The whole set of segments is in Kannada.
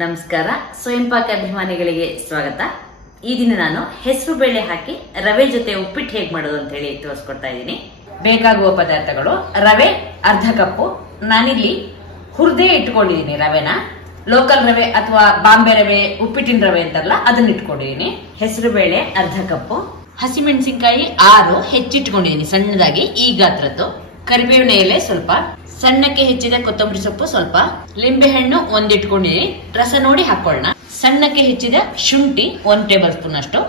ನಮಸ್ಕಾರ. ಸ್ವಯಂಪಾಕ ಅಭಿಮಾನಿಗಳಿಗೆ ಸ್ವಾಗತ. ಈ ದಿನ ನಾನು ಹೆಸರು ಬೇಳೆ ಹಾಕಿ ರವೆ ಜೊತೆ ಉಪ್ಪಿಟ್ಟು ಹೇಗೆ ಮಾಡೋದು ಅಂತ ಹೇಳಿ ತೋರಿಸ್ಕೊಡ್ತಾ ಇದ್ದೀನಿ. ಬೇಕಾಗುವ ಪದಾರ್ಥಗಳು: ರವೆ ಅರ್ಧ ಕಪ್ಪು. ನಾನಿಲ್ಲಿ ಹುರಿದೇ ಇಟ್ಕೊಂಡಿದ್ದೀನಿ ರವೆನ. ಲೋಕಲ್ ರವೆ ಅಥವಾ ಬಾಂಬೆ ರವೆ, ಉಪ್ಪಿಟ್ಟಿನ ರವೆ ಅಂತಾರಲ್ಲ ಅದನ್ನ ಇಟ್ಕೊಂಡಿದ್ದೀನಿ. ಹೆಸರು ಬೇಳೆ ಅರ್ಧ ಕಪ್ಪು. ಹಸಿಮೆಣಸಿನಕಾಯಿ 6 ಹೆಚ್ಚಿಟ್ಕೊಂಡಿದ್ದೀನಿ ಸಣ್ಣದಾಗಿ ಈ ಗಾತ್ರದ್ದು. ಕರಿಬೇವಿನ ಎಲೆ ಸ್ವಲ್ಪ, ಸಣ್ಣಕ್ಕೆ ಹೆಚ್ಚಿದ ಕೊತ್ತಂಬರಿ ಸೊಪ್ಪು ಸ್ವಲ್ಪ, ಲಿಂಬೆ ಹಣ್ಣು 1 ಇಟ್ಕೊಂಡಿದ್ದೀನಿ, ರಸ ನೋಡಿ ಹಾಕೊಳ್ಳೋಣ. ಸಣ್ಣಕ್ಕೆ ಹೆಚ್ಚಿದ ಶುಂಠಿ 1 ಟೇಬಲ್ ಸ್ಪೂನ್ ಅಷ್ಟು,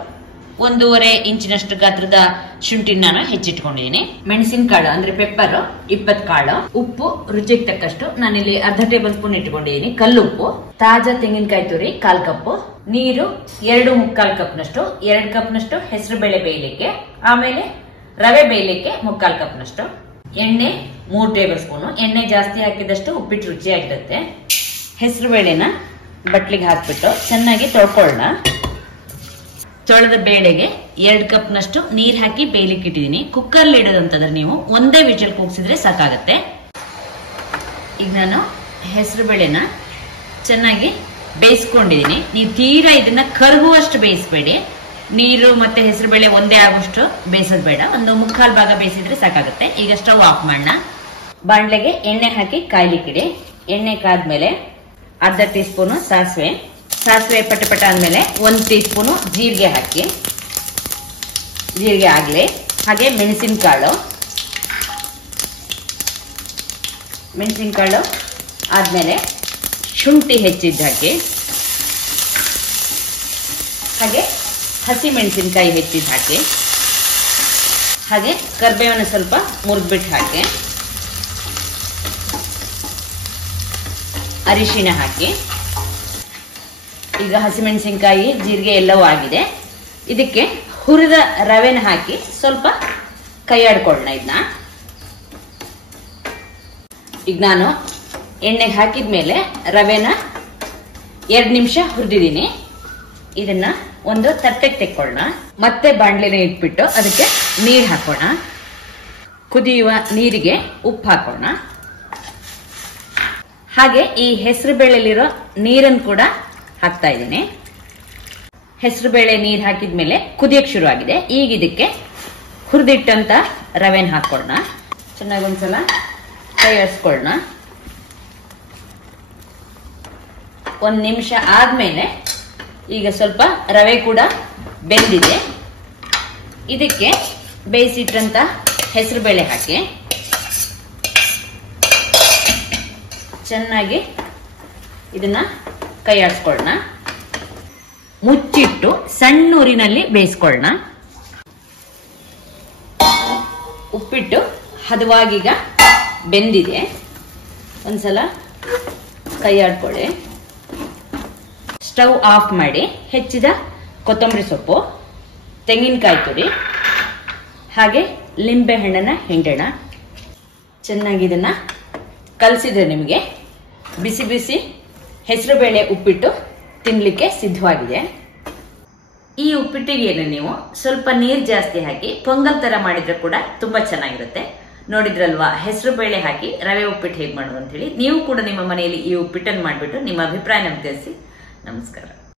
1.5 ಇಂಚಿನಷ್ಟು ಗಾತ್ರದ ಶುಂಠಿ ನಾನು ಹೆಚ್ಚಿಟ್ಕೊಂಡಿದ್ದೀನಿ. ಮೆಣಸಿನಕಾಳು ಅಂದ್ರೆ ಪೆಪ್ಪರ್ 20 ಕಾಳು, ಉಪ್ಪು ರುಚಿಗೆ ತಕ್ಕಷ್ಟು, ನಾನಿಲ್ಲಿ ಅರ್ಧ ಟೇಬಲ್ ಸ್ಪೂನ್ ಇಟ್ಕೊಂಡಿದ್ದೀನಿ ಕಲ್ಲುಪ್ಪು, ತಾಜಾ ತೆಂಗಿನಕಾಯಿ ತುರಿ 1/4 ಕಪ್, ನೀರು 2 ಕಪ್ನಷ್ಟು, 2 ಕಪ್ನಷ್ಟು ಹೆಸರು ಬೇಳೆ ಬೇಯಲಿಕ್ಕೆ, ಆಮೇಲೆ ರವೆ ಬೇಯಲಿಕ್ಕೆ 3/4 ಕಪ್ನಷ್ಟು, ಎಣ್ಣೆ 3 ಟೇಬಲ್ ಸ್ಪೂನ್. ಎಣ್ಣೆ ಜಾಸ್ತಿ ಹಾಕಿದಷ್ಟು ಉಪ್ಪಿಟ್ಟು ರುಚಿಯಾಗಿರುತ್ತೆ. ಹೆಸರು ಬೇಳೆನ ಬಟ್ಲಿಗೆ ಹಾಕ್ಬಿಟ್ಟು ಚೆನ್ನಾಗಿ ತೊಳ್ಕೊಳ್ಳೋಣ. ತೊಳೆದ ಬೇಳೆಗೆ 2 ಕಪ್ನಷ್ಟು ನೀರ್ ಹಾಕಿ ಬೇಯಲಿಕ್ಕೆ ಇಟ್ಟಿದ್ದೀನಿ. ಕುಕ್ಕರ್ ಇಡೋದಂತಂದ್ರೆ ನೀವು ಒಂದೇ ವಿಜಲ್ ಕೂಗಿಸಿದ್ರೆ ಸಾಕಾಗತ್ತೆ. ಈಗ ನಾನು ಹೆಸರು ಬೇಳೆನ ಚೆನ್ನಾಗಿ ಬೇಯಿಸ್ಕೊಂಡಿದ್ದೀನಿ. ನೀವು ತೀರಾ ಇದನ್ನ ಕರಗುವಷ್ಟು ಬೇಯಿಸಬೇಡಿ. ನೀರು ಮತ್ತೆ ಹೆಸರು ಬೇಳೆ ಒಂದೇ ಆಗುವಷ್ಟು ಬೇಯಿಸೋದು ಬೇಡ, ಒಂದು 3/4 ಭಾಗ ಬೇಯಿಸಿದ್ರೆ ಸಾಕಾಗುತ್ತೆ. ಈಗ ಸ್ಟವ್ ಆಫ್ ಮಾಡೋಣ. ಬಾಣಲೆಗೆ ಎಣ್ಣೆ ಹಾಕಿ ಕಾಯ್ಲಿಕ್ಕಿಡಿ. ಎಣ್ಣೆ ಕಾದ್ಮೇಲೆ ಅರ್ಧ ಟೀ ಸ್ಪೂನು ಸಾಸಿವೆ ಪಟ ಆದ್ಮೇಲೆ 1 ಟೀ ಸ್ಪೂನು ಜೀರಿಗೆ ಹಾಕಿ, ಜೀರಿಗೆ ಆಗ್ಲಿ. ಹಾಗೆ ಮೆಣಸಿನಕಾಳು ಆದ್ಮೇಲೆ ಶುಂಠಿ ಹೆಚ್ಚಿದ್ದು ಹಾಕಿ, ಹಾಗೆ ಹಸಿ ಮೆಣಸಿನಕಾಯಿ ಹೆಚ್ಚಿದ್ದು ಹಾಕಿ, ಹಾಗೆ ಕರಿಬೇವನ್ನ ಸ್ವಲ್ಪ ಮುರಿದ್ಬಿಟ್ಟು ಹಾಕಿ, ಅರಿಶಿಣ ಹಾಕಿ. ಈಗ ಹಸಿಮೆಣಸಿನಕಾಯಿ ಜೀರಿಗೆ ಎಲ್ಲವೂ ಆಗಿದೆ. ಇದಕ್ಕೆ ಹುರಿದ ರವೆನ ಹಾಕಿ ಸ್ವಲ್ಪ ಕೈ ಆಡ್ಕೊಳ್ಳೋಣ. ಈಗ ನಾನು ಎಣ್ಣೆಗೆ ಹಾಕಿದ್ಮೇಲೆ ರವೆನ 2 ನಿಮಿಷ ಹುರಿದಿದ್ದೀನಿ. ಇದನ್ನ ಒಂದು ತಟ್ಟೆಗೆ ತೆಕ್ಕೊಳ್ಳೋಣ. ಮತ್ತೆ ಬಾಣಲೆನ ಇಟ್ಬಿಟ್ಟು ಅದಕ್ಕೆ ನೀರು ಹಾಕೋಣ. ಕುದಿಯುವ ನೀರಿಗೆ ಉಪ್ಪು ಹಾಕೋಣ. ಹಾಗೆ ಈ ಹೆಸರು ಬೇಳೆಲಿರೋ ನೀರನ್ನು ಕೂಡ ಹಾಕ್ತಾ ಇದ್ದೀನಿ. ಹೆಸರು ಬೇಳೆ ನೀರು ಹಾಕಿದ್ಮೇಲೆ ಕುದಿಯಕ್ಕೆ ಶುರು ಆಗಿದೆ. ಈಗ ಇದಕ್ಕೆ ಹುರಿದಿಟ್ಟಂತ ರವೆನ ಹಾಕೊಳ್ಳೋಣ. ಚೆನ್ನಾಗಿ ಒಂದ್ಸಲ ಕೈ ಆಡಿಸ್ಕೊಳ್ಳೋಣ. 1 ನಿಮಿಷ ಆದ್ಮೇಲೆ ಈಗ ಸ್ವಲ್ಪ ರವೆ ಕೂಡ ಬೆಂದಿದೆ. ಇದಕ್ಕೆ ಬೇಯಿಸಿಟ್ಟಂತ ಹೆಸರು ಬೇಳೆ ಹಾಕಿ ಚೆನ್ನಾಗಿ ಇದನ್ನ ಕೈ ಆಡಿಸ್ಕೊಳ್ಳೋಣ. ಮುಚ್ಚಿಟ್ಟು ಸಣ್ಣ ಊರಿನಲ್ಲಿ ಬೇಯಿಸ್ಕೊಳ್ಳೋಣ. ಉಪ್ಪಿಟ್ಟು ಹದವಾಗೀಗ ಬೆಂದಿದೆ. ಒಂದ್ಸಲ ಕೈ ಆಡ್ಕೊಳ್ಳಿ. ಸ್ಟವ್ ಆಫ್ ಮಾಡಿ ಹೆಚ್ಚಿದ ಕೊತ್ತಂಬರಿ ಸೊಪ್ಪು, ತೆಂಗಿನಕಾಯಿ ತುರಿ, ಹಾಗೆ ಲಿಂಬೆ ಹಣ್ಣನ್ನ ಹಿಂಡೋಣ. ಚೆನ್ನಾಗಿ ಇದನ್ನ ಕಲಸಿದ್ರೆ ನಿಮಗೆ ಬಿಸಿ ಬಿಸಿ ಹೆಸರು ಬೇಳೆ ಉಪ್ಪಿಟ್ಟು ತಿನ್ಲಿಕ್ಕೆ ಸಿದ್ಧವಾಗಿದೆ. ಈ ಉಪ್ಪಿಟ್ಟಿಗೆ ನೀವು ಸ್ವಲ್ಪ ನೀರು ಜಾಸ್ತಿ ಹಾಕಿ ಪೊಂಗಲ್ ತರ ಮಾಡಿದ್ರೆ ಕೂಡ ತುಂಬಾ ಚೆನ್ನಾಗಿರುತ್ತೆ. ನೋಡಿದ್ರಲ್ವಾ ಹೆಸರು ಬೇಳೆ ಹಾಕಿ ರವೆ ಉಪ್ಪಿಟ್ಟು ಹೇಗೆ ಮಾಡೋದು ಅಂತ ಹೇಳಿ. ನೀವು ಕೂಡ ನಿಮ್ಮ ಮನೆಯಲ್ಲಿ ಈ ಉಪ್ಪಿಟ್ಟನ್ನು ಮಾಡಿಬಿಟ್ಟು ನಿಮ್ಮ ಅಭಿಪ್ರಾಯ ನಮ್ಗೆ ತಿಳಿಸಿ. ನಮಸ್ಕಾರ.